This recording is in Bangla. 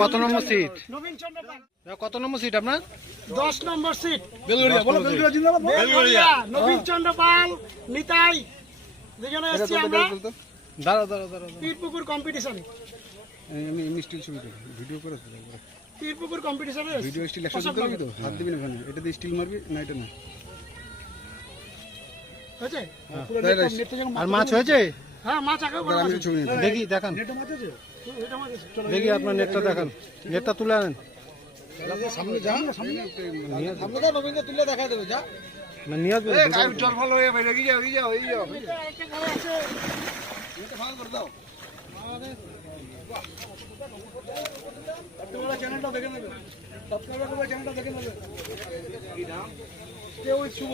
কত নম্বর সিট? কত নম্বর সিট আপনার? 10 নম্বর সিট। নবীন চন্দ্র পাল, নিতাই দুজনে এসেছি আমরা। পীরপুকুর কম্পিটিশনে। আমি স্টিল ছবি করি, ভিডিও করে পীরপুকুর কম্পিটিশনে ভিডিও স্টিল 100 দিবি তো? হাত দিবি না ওখানে, এটা দিয়ে স্টিল মারবি না, এটা না। হয়েছে? আর মাছ হয়েছে? হ্যাঁ, মাছ আগে বড় আমি ছবি নিই, দেখি দেখান, দেখি আপনার নেটটা দেখান, নেটটা তুলে আনেন। সামনে যা, সামনে যা, নবীনকে তুলে দেখা দেবে যা। না নিয়ে আসবে, জল ভালো হয়ে যাবে, রেগে যাও, এই যাও, এই যাও। এটা ভালো করে দাও। তোমরা চ্যানেলটা দেখে নেবে, সাবস্ক্রাইব করে চ্যানেলটা দেখে নেবে। কি নাম? কে ওই শুভ।